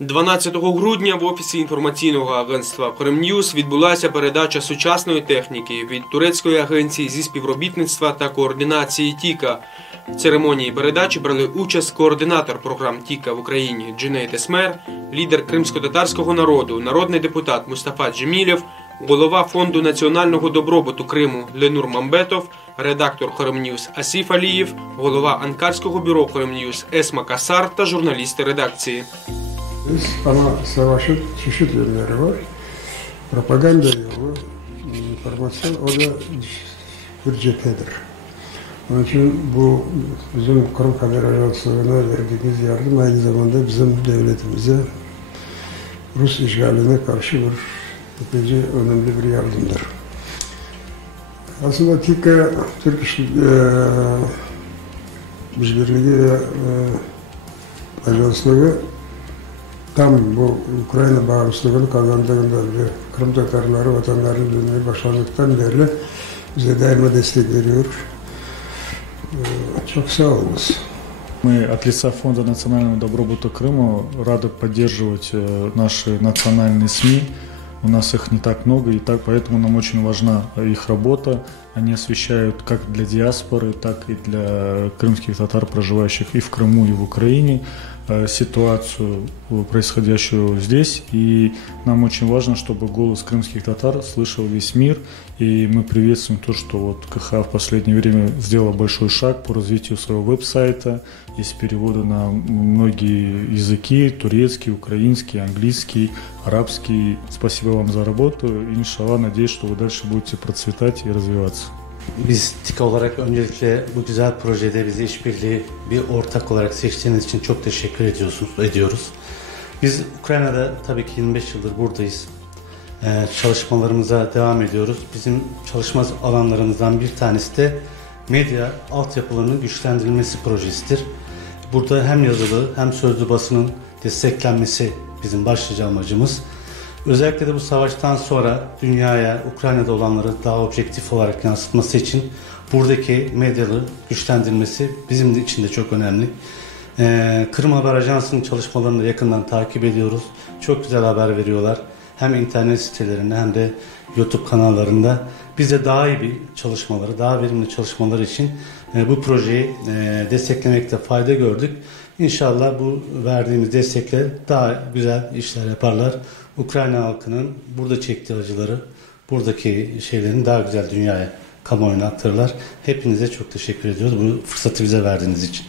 12 грудня в офісі інформаційного агентства «Кримньюз» відбулася передача сучасної техніки від турецької агенції зі співробітництва та координації ТІКа. В церемонії передачі брали участь координатор програм ТІКа в Україні Джинейт Есмер, лідер кримсько-татарського народу, народний депутат Мустафа Джемілєв, голова Фонду національного добробуту Криму Ленур Мамбетов, редактор «Кримньюз» Асіф Алієв, голова Анкарського бюро «Кримньюз» Есма Касар та журналісти редакції. Ama savaşın çeşitli yönleri var. Propaganda yolu, informasyon, o da bir cephedir. Onun için bu bizim Kırım Haber Ajansı'na verdiğimiz yardım aynı zamanda bizim devletimize Rus işgaline karşı bir epeyce önemli bir yardımdır. Aslında TİKA, Türk İşbirliği ve Ajanslığı tam bu Ukrayna bağımsızlığını kazandığından ve Kırım Tatarları vatanlarını dönmeye başladıktan beri bize daima destek veriyor. Çok sağ olunuz. Мы от лица Фонда национального добробута Крыма рады поддерживать наши национальные СМИ. У нас их не так много, и поэтому нам очень важна их работа. Они освещают как для диаспоры, так и для крымских татар, проживающих и в Крыму, и в Украине, ситуацию, происходящую здесь. И нам очень важно, чтобы голос крымских татар слышал весь мир. И мы приветствуем то, что вот КХА в последнее время сделала большой шаг по развитию своего веб-сайта. Есть переводы на многие языки: турецкий, украинский, английский, арабский. Спасибо вам за работу. Иншаллах, надеюсь, что вы дальше будете процветать и развиваться. Biz TİKA olarak öncelikle bu güzel projede bizi işbirliği bir ortak olarak seçtiğiniz için çok teşekkür ediyoruz. Biz Ukrayna'da tabii ki 25 yıldır buradayız. Çalışmalarımıza devam ediyoruz. Bizim çalışma alanlarımızdan bir tanesi de medya altyapılarının güçlendirilmesi projesidir. Burada hem yazılı hem sözlü basının desteklenmesi bizim başlıca amacımız. Özellikle de bu savaştan sonra dünyaya, Ukrayna'da olanları daha objektif olarak yansıtması için buradaki medyalı güçlendirilmesi bizim için de çok önemli. Kırım Haber Ajansı'nın çalışmalarını da yakından takip ediyoruz. Çok güzel haber veriyorlar. Hem internet sitelerinde hem de YouTube kanallarında. Biz de daha iyi bir çalışmaları, daha verimli çalışmalar için bu projeyi desteklemekte fayda gördük. İnşallah bu verdiğimiz destekle daha güzel işler yaparlar. Ukrayna halkının burada çektiği acıları, buradaki şeylerin daha güzel dünyaya, kamuoyuna aktarırlar. Hepinize çok teşekkür ediyoruz bu fırsatı bize verdiğiniz için.